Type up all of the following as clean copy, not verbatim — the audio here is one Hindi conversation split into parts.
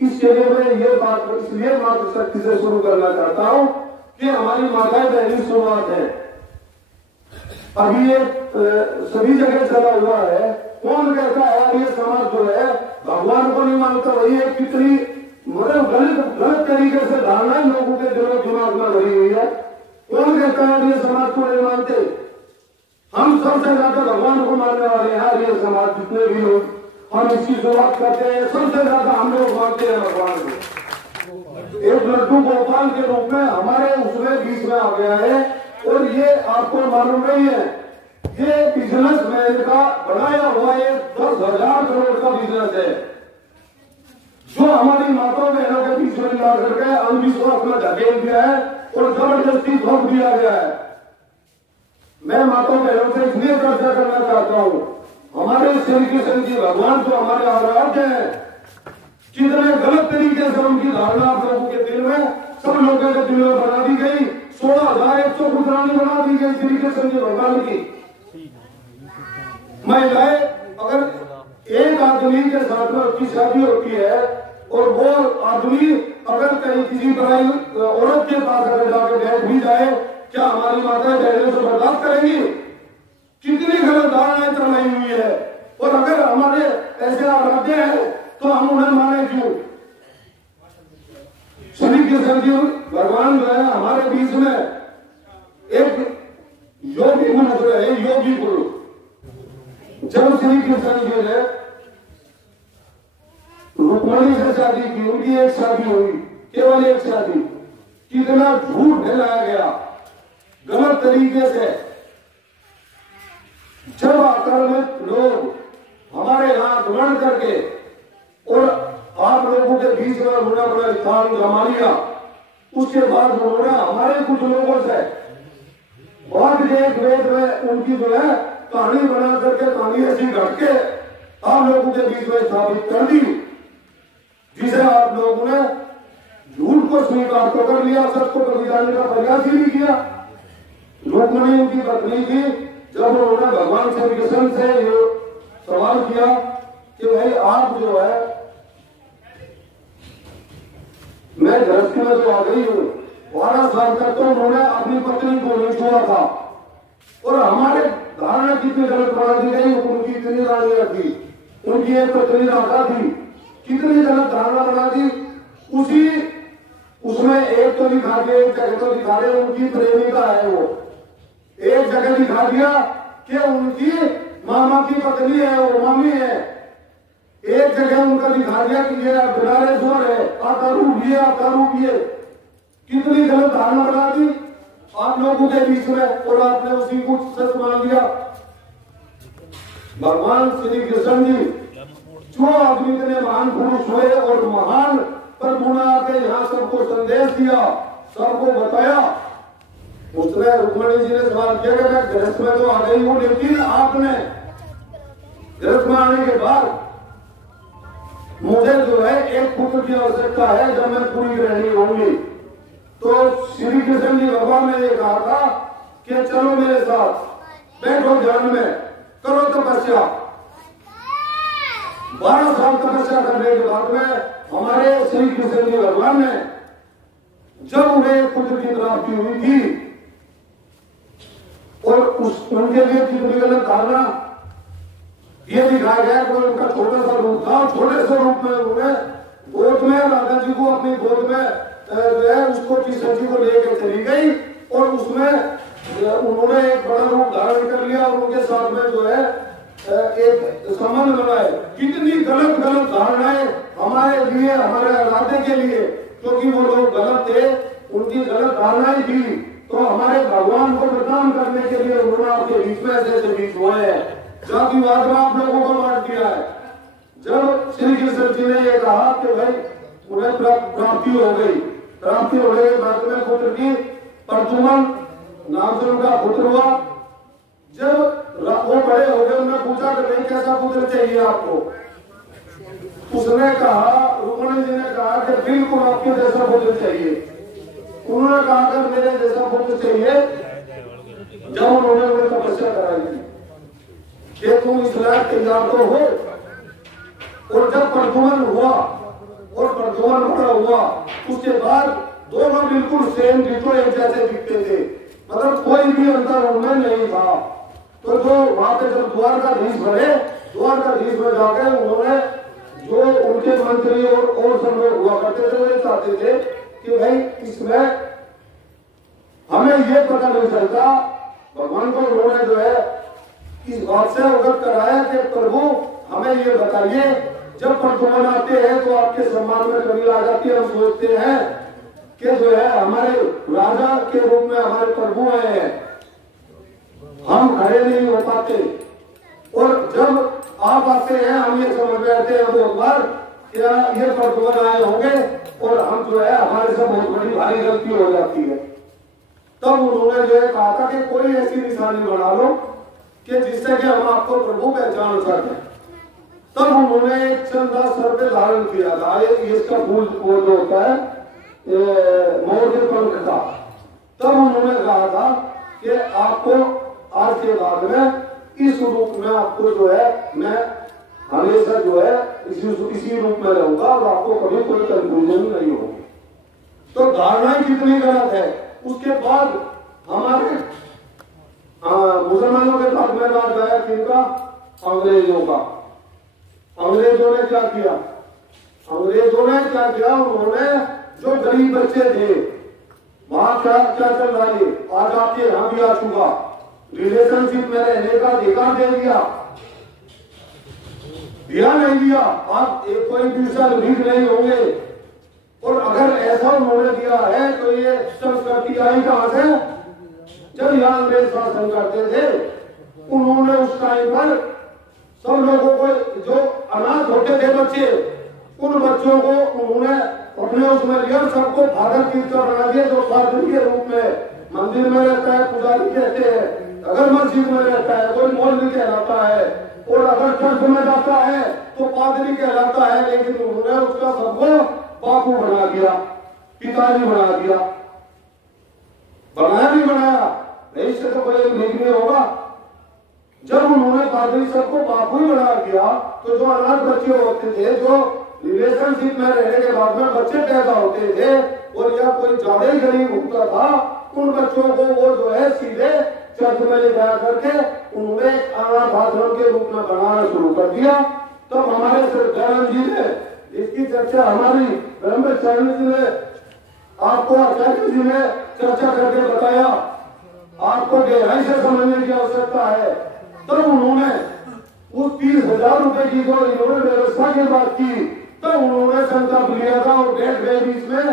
इस जगह में ये बात इसलिए मातृशक्ति से शुरू करना चाहता हूं कि हमारी माताएं बहनी शुरुआत है। अभी ये सभी जगह चला हुआ है। कौन कहता है ये समाज जो है भगवान को नहीं मानता, वही है कितनी मतलब गलत तरीके से धारणाएं लोगों के दिमाग में भरी हुई है। कौन कहता है ये समाज को नहीं मानते? हम सबसे ज्यादा भगवान को मानने वाले हैं। ये समाज जितने भी लोग हम इसकी शुरुआत करते हैं, सबसे ज्यादा हम लोग मानते हैं भगवान को। एक लड्डू गोपाल के रूप में हमारे उसमें बीच में आ गया है। और ये आपको मालूम नहीं है, ये बिजनेसमैन का बनाया हुआ एक 10,000 करोड़ का बिजनेस है, जो हमारी माताओं बहनों के बीच में ला करके अंधविश्वास में धकेल दिया है और जबरदस्ती थोप दिया गया है। मैं माताओं बहनों से इसलिए चर्चा करना चाहता हूं, हमारे श्री कृष्ण जी भगवान जो हमारे आराध्य हैं, कितने गलत तरीके से उनकी धारणा आप लोगों के दिल में, सब लोगों के दिल में बना दी गई। 16,100 गुजरानी बना दी गई श्री कृष्ण जी भगवान की। महिलाएं अगर एक आदमी के साथ में उसकी शादी होती है और वो आदमी अगर कहीं किसी पराई औरत के पास अगर जाकर बैठ भी जाए, क्या हमारी माताएं बहनें से बर्दाश्त करेंगी? कितनी गलत धारणाएं चलाई हुई है। और अगर हमारे ऐसे आराध्य हैं तो हम उन्हें माने क्यों? श्री कृष्ण जी भगवान जो है हमारे बीच में एक योगी गुरु जो है, योगी गुरु। जब श्री कृष्ण जी ने रुक्मणी से शादी की, उनकी एक शादी हुई, केवल एक शादी, कितना झूठ फैलाया गया गलत तरीके से। जब आक्रमित लोग हमारे यहाँ आक्रमण करके और आप लोगों के बीच में उन्होंने अपना स्थान जमा लिया, उसके बाद उन्होंने हमारे कुछ लोगों से बाद एक वेद में उनकी जो है कहानी बना करके, कहानी ऐसी घट के आप लोगों के बीच में स्थापित कर दी, जिसे आप लोगों ने झूठ को स्वीकार तो कर लिया, सच को कभी जाने का प्रयास ही नहीं किया। रुक्मणी उनकी पत्नी थी। जब उन्होंने भगवान श्री कृष्ण से ये सवाल किया कि भाई आप जो है, मैं गृहस्थी में तो आ गई हूँ, 12 साल तक तो उन्होंने अपनी पत्नी को नहीं छुआ था और हमारे धारणा कितनी गलत बना दी गई। उनकी इतनी रानियां थी, उनकी एक पत्नी राधा थी, कितनी गलत धारणा बना दी। उसमें एक तो दिखा दिया, एक जगह तो दिखा रहे उनकी प्रेमिका है, वो एक जगह दिखा दिया कि उनकी मामा की पत्नी है, वो मामी है। एक जगह उनका दिखा दिया कि ये बिलारेश्वर है, आता रूप ये, आता रूप ये। कितनी गलत धारणा बना दी आप लोगों के बीच में और आपने उसी को सच मान लिया। भगवान श्री कृष्ण जी जो आदमी इतने महान पुरुष हुए और महान प्रभु ने आके यहाँ सबको संदेश दिया, सबको बताया। उसने रुक्मणी जी ने सवाल किया कि मैं गृहस्थ में तो आ गई हूँ, लेकिन आपने गृहस्थ में आने के बाद मुझे जो है एक पुत्र की आवश्यकता है जब मैं पूरी गृहिणी होंगी। तो श्री कृष्ण जी भगवान ने ये कहा था कि चलो मेरे साथ, बैठो ध्यान में, करो तपस्या। 12 साल तपस्या करने के बाद में हमारे श्री कृष्ण जी भगवान ने जब उन्हें पुत्र की प्राप्ति हुई थी और उनके लिए कितनी गलत धारणा ये दिखाया गया कि उनका छोटा सा रूप था, छोटे से रूप में उन्होंने गोद में राधा जी को अपनी गोद में जो है उसको कृष्ण जी को लेकर चली गई और उसमें उन्होंने एक बड़ा रूप धारण कर लिया और उनके साथ में जो है एक संबंध बनाए। कितनी गलत धारणाएं हमारे लिए, हमारे राधे के लिए, क्योंकि वो लोग गलत थे, उनकी गलत धारणाएं थी, तो हमारे भगवान को बदनाम करने के लिए उन्होंने आपके बीच में ऐसे बीच हुए हैं। जातिवाद में आप लोगों को बांट दिया है। जब श्री कृष्ण जी ने ये कहा कि भाई उन्हें प्राप्ति हो गई, प्राप्ति होने के बाद में पुत्र की प्रद्युम्न नाम से उनका पुत्र हुआ। जब वो बड़े हो गए, उन्होंने पूछा कि नहीं कैसा पुत्र चाहिए आपको? उसने कहा, रुक्मणी जी ने कहा कि बिल्कुल आपके जैसा पुत्र चाहिए। उन्होंने कहा कि मेरे जैसा पुत्र चाहिए। जब उन्होंने उन्हें तपस्या कराई कि तुम इस लायक तैयार तो हो, और जब प्रद्युम्न हुआ और प्रद्युमन बड़ा हुआ, उसके बाद दोनों बिल्कुल सेम डिटो एक जैसे दिखते थे, मतलब कोई भी अंतर उनमें नहीं था। तो जो वहां पे जब द्वारकाधीश बने, द्वारकाधीश में जाकर उन्होंने जो उनके मंत्री और सब लोग हुआ करते थे, वो चाहते थे कि भाई इसमें हमें ये पता नहीं चलता, भगवान को उन्होंने जो है इस बात से अवगत कराया कि प्रभु हमें ये बताइए, जब प्रद्युमन आते हैं तो आपके सम्मान में कमी आ जाती है, हम सोचते हैं कि जो है हमारे राजा के रूप में हमारे प्रभु आए हैं, हम खड़े नहीं हो पाते, और जब आप आते हैं हम ये समझ बैठते हैं वो बार क्या ये प्रद्युमन आए होंगे और हम जो है हमारे से बहुत बड़ी भारी गलती हो जाती है। तब उन्होंने जो है कहा था कि कोई ऐसी निशानी बना लो कि जिससे कि हम आपको प्रभु पहचान सकें। तब उन्होंने एक चंदा सर पे धारण किया था, इसका फूल वो जो होता है मोर के पंख का। तब उन्होंने कहा था कि आपको आज के बाद में इस रूप में आपको जो है मैं हमेशा जो है इसी रूप में रहूंगा और आपको कभी कोई कंफ्यूजन नहीं होगी। तो धारणाएं कितनी गलत है। उसके बाद हमारे मुसलमानों के साथ में राज आया किनका, अंग्रेजों का। अंग्रेजों ने क्या किया, उन्होंने जो गरीब बच्चे थे वहां क्या क्या चल रहा है, आज आपके यहां भी आ चुका, रिलेशनशिप में रहने का अधिकार दे दिया नहीं दिया, आप एक कोई दूसरा भीख नहीं होंगे। और अगर ऐसा उन्होंने दिया है तो ये संस्कृति आई कहां से, जब यहाँ अंग्रेज शासन करते थे उन्होंने उस टाइम पर सब लोगों को जो अनाथ होते थे बच्चे, उन बच्चों को उन्होंने अपने उसमें लिया, सबको फादर तीर्थ बना दिया, जो फादर के रूप में मंदिर में रहता है पुजारी कहते हैं, अगर मस्जिद में रहता है कोई मौलवी कहलाता है, और अगर चर्च में जाता है तो पादरी कहलाता है। लेकिन उन्होंने उसका सबको बापू बना दिया, पिताजी बना दिया, बनाया इससे तो कोई ठीक नहीं होगा। जब उन्होंने पादरी सबको बापू ही बना दिया तो जो अनाथ बच्चे होते थे, जो रिलेशनशिप में रहने के बाद में बच्चे पैदा होते थे और या कोई ज्यादा ही गरीब होता था, उन बच्चों को वो जो है सीधे चर्च में ले जाया करके उन्होंने अनाथ आश्रम के रूप में बनाना शुरू कर दिया। तब हमारे दयानंद जी ने इसकी चर्चा, हमारी ब्रह्मचर्य जी ने आपको, आचार्य जी ने चर्चा करके बताया, आपको गहराई से समझने की आवश्यकता है। तब उन्होंने उस 30,000 रुपए की जो इन्होंने व्यवस्था की बात की, तब उन्होंने संकल्प लिया था और बैठ गए बीच में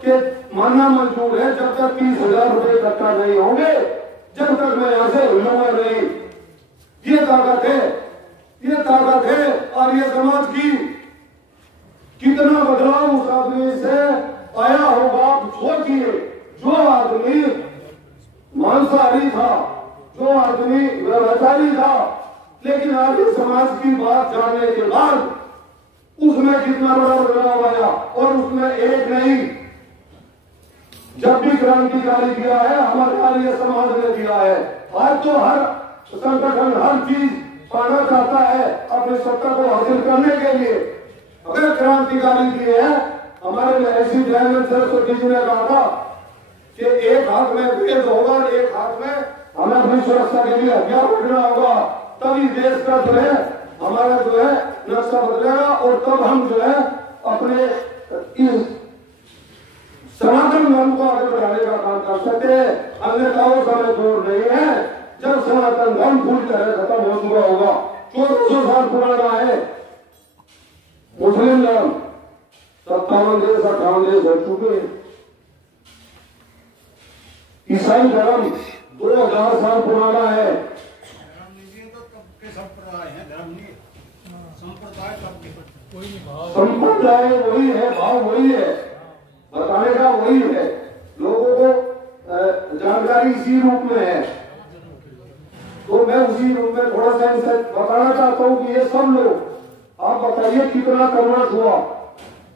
कि मानना मंजूर है, जब तक 30,000 रुपए इकट्ठा नहीं होंगे जब तक मैं यहां से हिलूंगा नहीं। ये ताकत है आर्य समाज की। कितना बदलाव उस आदमी से आया होगा आप सोचिए। जो आदमी मांसाहारी था, जो आदमी व्यभिचारी था, लेकिन आर्य समाज की बात जानने के बाद उसमें कितना बड़ा बदलाव आया। और उसमें एक नहीं, जब भी क्रांतिकारी दिया है हमारे आर्य समाज ने दिया है। आज तो हर संगठन हर चीज पाना चाहता है अपनी सत्ता को हासिल करने के लिए। अगर क्रांतिकारी दिए है, हमारे महर्षि दयानंद सरस्वती जी ने कहा था कि एक हाथ में वेद होगा, एक हाथ में हमें अपनी सुरक्षा के लिए हथियार रखना होगा, तभी देश का जो है हमारा जो है नक्शा बदलेगा और तब हम जो है अपने इस सनातन धर्म को आगे बढ़ाने का काम कर सकते हैं। अन्यथा वो समय दूर नहीं है जब सनातन धर्म पूरी तरह खत्म हो चुका होगा। 1400 साल पुराना है मुस्लिम धर्म, 57 देश 58 देश हो चुके हैं। ईसाई धर्म 2000 साल पुराना है। संप्रदाय वही है, भाव वही है, बताने का वही है। लोगों को जानकारी इसी रूप में है, तो मैं उसी रूप में थोड़ा सा इनसे बताना चाहता हूँ कि ये सब लोग आप बताइए कितना कन्वर्ट हुआ।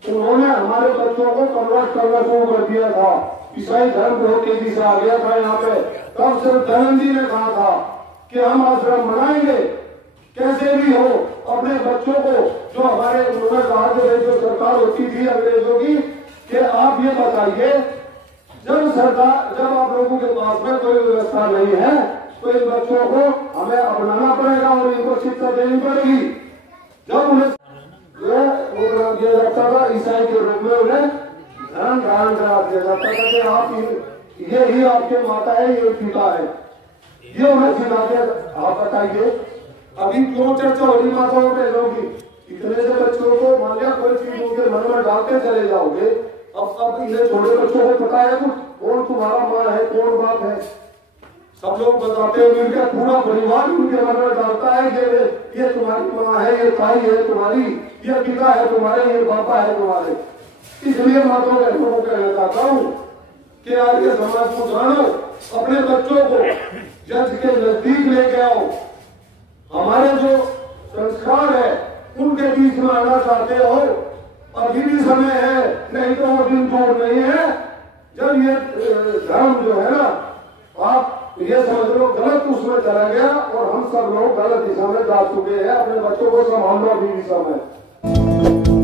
उन्होंने हमारे बच्चों को कन्वर्ट करना शुरू कर दिया था। ईसाई धर्म बहुत तेजी से आ गया था यहाँ पे। तब सिर्फ दयानंद जी ने कहा था कि हम आश्रम बनाएंगे, कैसे भी हो अपने बच्चों को, जो हमारे उन्होंने कहा कि जो सरकार सरकार होती थी अंग्रेजों की कि आप ये बताइए, जब आप लोगों के पास में कोई व्यवस्था नहीं है तो इन बच्चों को हमें अपनाना पड़ेगा और इनको शिक्षा देनी पड़ेगी। जब उन्हें वो बना दिया जाता था ईसाई के रूप में, उन्हें धर्म धारण करा दिया जाता था कि आप ये ही आपके माता है, ये पिता है, ये उन्हें सिखाते। आप बताइए अभी क्यों चर्चा हो रही माताओं बहनों की? इतने से बच्चों को मान लिया कोई चीज उनके मन में डालते चले जाओगे। अब इन्हें छोटे बच्चों को पता है कुछ, कौन तुम्हारा माँ है, कौन बाप है, सब लोग बताते हैं। उनका पूरा परिवार उनके मन में डालता है कि ये तुम्हारी माँ है, ये ताई है तुम्हारी, ये पिता है तुम्हारे, ये पापा है तुम्हारे। इसलिए माताओं बहनों को कहना चाहता हूँ कि आज के समाज को जानो, अपने बच्चों को जज के नजदीक लेके आओ। हमारे जो संस्कार है उनके बीच में आना चाहते हो, अभी भी समय है, नहीं तो वो दिन दूर नहीं है जब ये धर्म जो है ना, आप ये समझ लो गलत उसमें चला गया और हम सब लोग गलत दिशा में जा चुके हैं। अपने बच्चों को संभालना भी समय